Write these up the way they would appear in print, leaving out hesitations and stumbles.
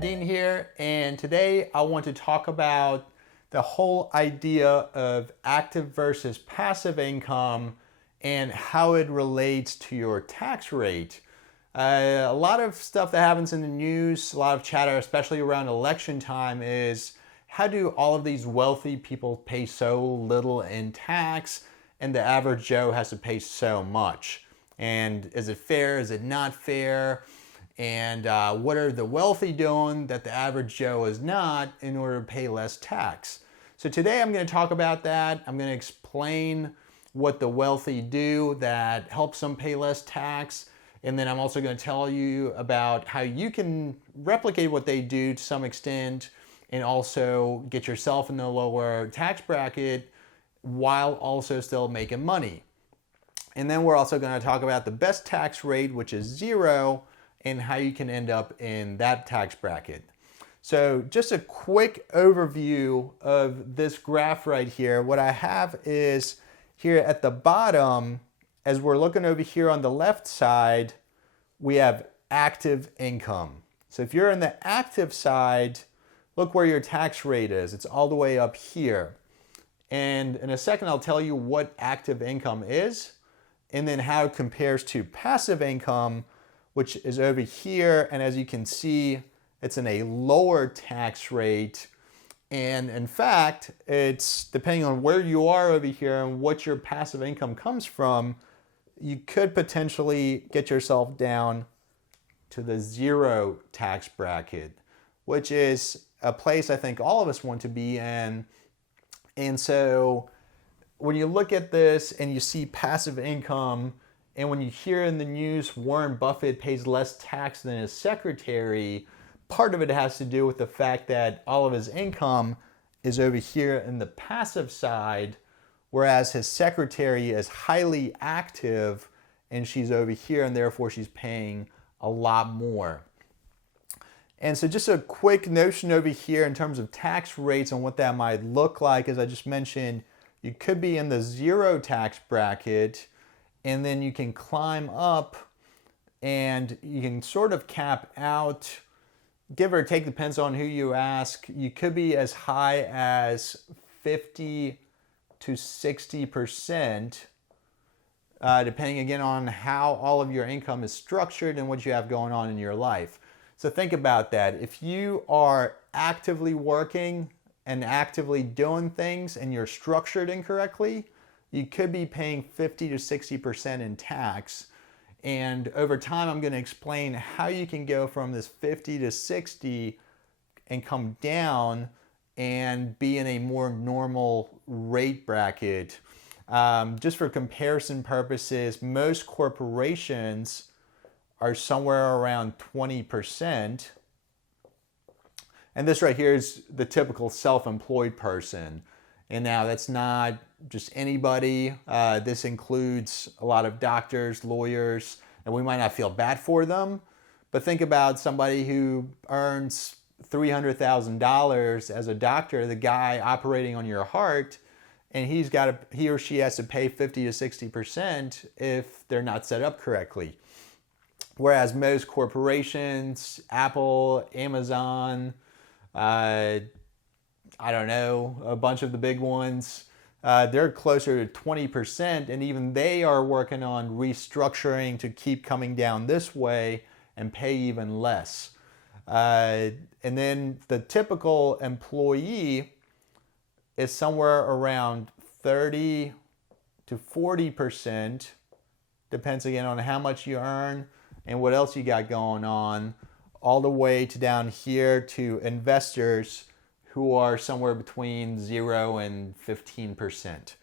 Dean here, and today I want to talk about the whole idea of active versus passive income and how it relates to your tax rate. A lot of stuff that happens in the news, a lot of chatter, especially around election time, is how do all of these wealthy people pay so little in tax and the average Joe has to pay so much? And is it fair? Is it not fair? And what are the wealthy doing that the average Joe is not in order to pay less tax? So today I'm going to talk about that. I'm going to explain what the wealthy do that helps them pay less tax. And then I'm also going to tell you about how you can replicate what they do to some extent and also get yourself in the lower tax bracket while also still making money. And then we're also going to talk about the best tax rate, which is 0, and how you can end up in that tax bracket. So just a quick overview of this graph right here. What I have is here at the bottom, as we're looking over here on the left side, we have active income. So if you're in the active side, look where your tax rate is. It's all the way up here. And in a second, I'll tell you what active income is and then how it compares to passive income, which is over here. And as you can see, it's in a lower tax rate. And in fact, it's depending on where you are over here and what your passive income comes from, you could potentially get yourself down to the 0 tax bracket, which is a place I think all of us want to be in. And so when you look at this and you see passive income, and when you hear in the news Warren Buffett pays less tax than his secretary, part of it has to do with the fact that all of his income is over here in the passive side, whereas his secretary is highly active and she's over here, and therefore she's paying a lot more. And so just a quick notion over here in terms of tax rates and what that might look like. As I just mentioned, you could be in the 0 tax bracket, and then you can climb up and you can sort of cap out, give or take, depends on who you ask. You could be as high as 50 to 60%, depending again on how all of your income is structured and what you have going on in your life. So think about that. If you are actively working and actively doing things and you're structured incorrectly, you could be paying 50 to 60% in tax. And over time, I'm going to explain how you can go from this 50 to 60 and come down and be in a more normal rate bracket. Just for comparison purposes, most corporations are somewhere around 20%. And this right here is the typical self-employed person. And now that's not just anybody. This includes a lot of doctors, lawyers, and we might not feel bad for them. But think about somebody who earns $300,000 as a doctor, the guy operating on your heart, and he or she has to pay 50 to 60% if they're not set up correctly. Whereas most corporations, Apple, Amazon, I don't know, a bunch of the big ones, they're closer to 20%, and even they are working on restructuring to keep coming down this way and pay even less. And then the typical employee is somewhere around 30 to 40%, depends again on how much you earn and what else you got going on, all the way to down here to investors who are somewhere between 0 and 15%.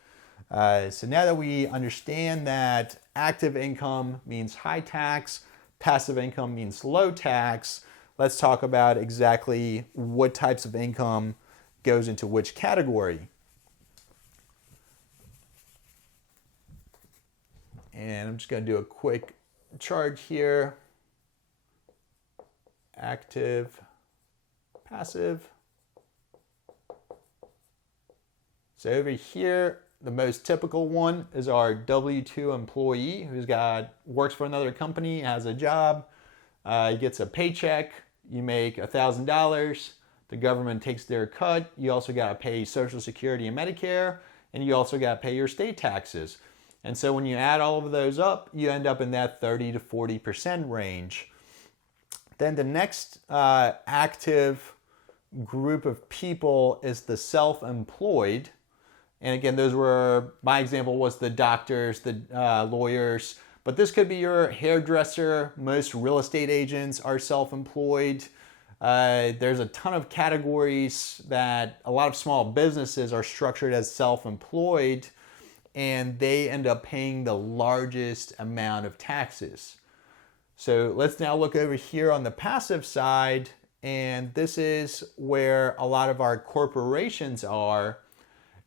So now that we understand that active income means high tax, passive income means low tax, let's talk about exactly what types of income goes into which category. And I'm just going to do a quick chart here. Active, passive. So over here, the most typical one is our W-2 employee who's works for another company, has a job, he gets a paycheck you make $1,000, the government takes their cut. You also got to pay Social Security and Medicare, and you also got to pay your state taxes. And so when you add all of those up, you end up in that 30 to 40% range. Then the next active group of people is the self-employed. And again, those were, my example was the doctors, the lawyers, but this could be your hairdresser. Most real estate agents are self-employed. There's a ton of categories that a lot of small businesses are structured as self-employed, and they end up paying the largest amount of taxes. So let's now look over here on the passive side, and this is where a lot of our corporations are.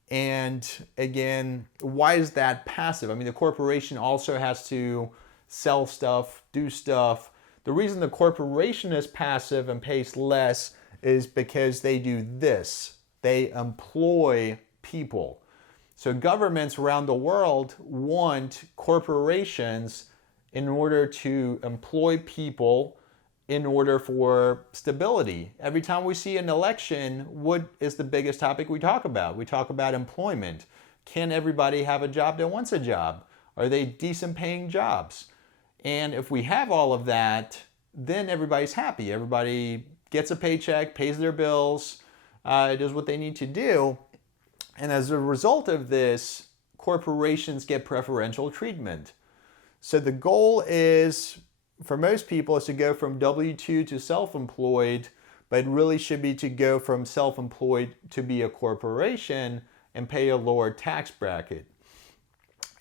And again, why is that passive? I mean, the corporation also has to sell stuff, do stuff. The reason the corporation is passive and pays less is because they do this. They employ people. So governments around the world want corporations in order to employ people in order for stability. Every time we see an election, what is the biggest topic we talk about? We talk about employment. Can everybody have a job that wants a job? Are they decent paying jobs? And if we have all of that, then everybody's happy. Everybody gets a paycheck, pays their bills, does what they need to do. And as a result of this, corporations get preferential treatment. So the goal is, for most people, is to go from W-2 to self-employed, but it really should be to go from self-employed to be a corporation and pay a lower tax bracket.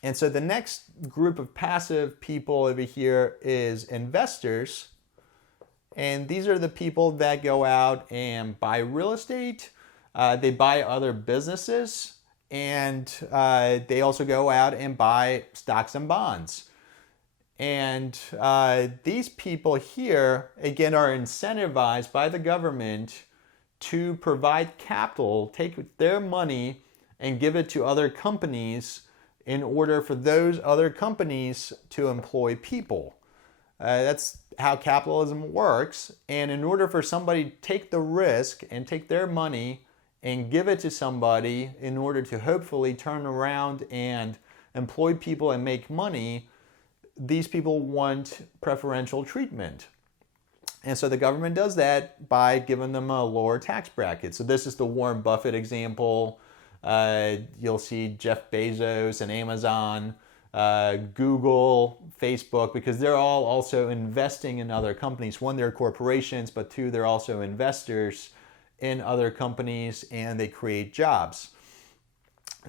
And so the next group of passive people over here is investors. And these are the people that go out and buy real estate. They buy other businesses, and they also go out and buy stocks and bonds. And these people here, again, are incentivized by the government to provide capital, take their money and give it to other companies in order for those other companies to employ people. That's how capitalism works. And in order for somebody to take the risk and take their money and give it to somebody in order to hopefully turn around and employ people and make money, these people want preferential treatment. And so the government does that by giving them a lower tax bracket. So this is the Warren Buffett example. You'll see Jeff Bezos and Amazon, Google, Facebook, because they're all also investing in other companies. One, they're corporations, but two, they're also investors in other companies, and they create jobs.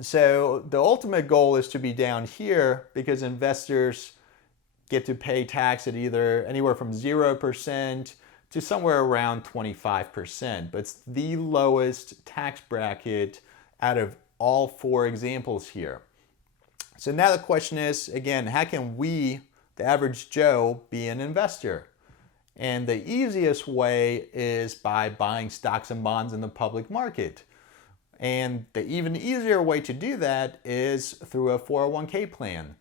So the ultimate goal is to be down here because investors get to pay tax at either anywhere from 0% to somewhere around 25%. But it's the lowest tax bracket out of all four examples here. So now the question is, again, how can we, the average Joe, be an investor? And the easiest way is by buying stocks and bonds in the public market. And the even easier way to do that is through a 401k plan.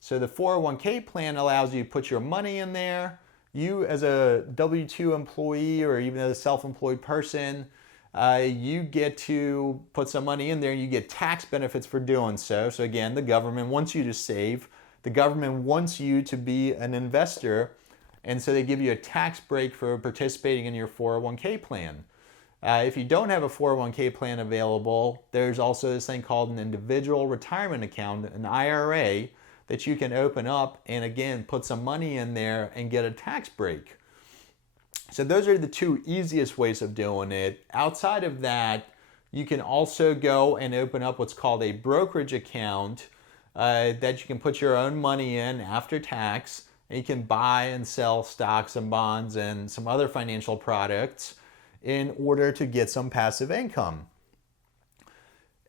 So the 401k plan allows you to put your money in there. You as a W-2 employee or even as a self-employed person, you get to put some money in there and you get tax benefits for doing so. So again, the government wants you to save. The government wants you to be an investor. And so they give you a tax break for participating in your 401k plan. If you don't have a 401k plan available, there's also this thing called an individual retirement account, an IRA, that you can open up and again put some money in there and get a tax break. So those are the two easiest ways of doing it. Outside of that, you can also go and open up what's called a brokerage account that you can put your own money in after tax, and you can buy and sell stocks and bonds and some other financial products in order to get some passive income.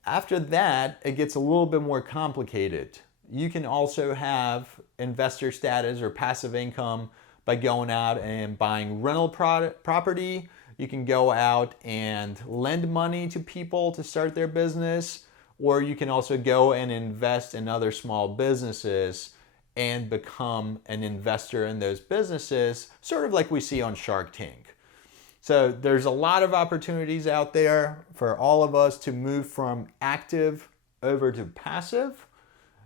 After that, it gets a little bit more complicated. You can also have investor status or passive income by going out and buying rental property. You can go out and lend money to people to start their business, or you can also go and invest in other small businesses and become an investor in those businesses, sort of like we see on Shark Tank. So there's a lot of opportunities out there for all of us to move from active over to passive.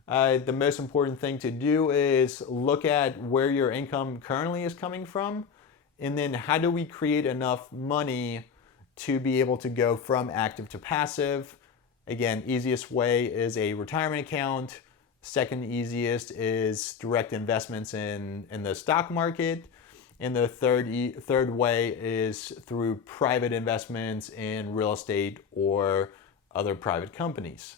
The most important thing to do is look at where your income currently is coming from, and then how do we create enough money to be able to go from active to passive. Again, easiest way is a retirement account. Second easiest is direct investments in the stock market. And the third way is through private investments in real estate or other private companies.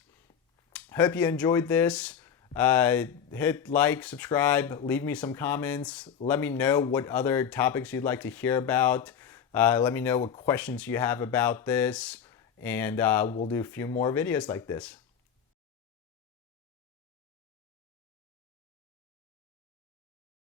Hope you enjoyed this. Hit like, subscribe, leave me some comments. Let me know what other topics you'd like to hear about. Let me know what questions you have about this, and we'll do a few more videos like this.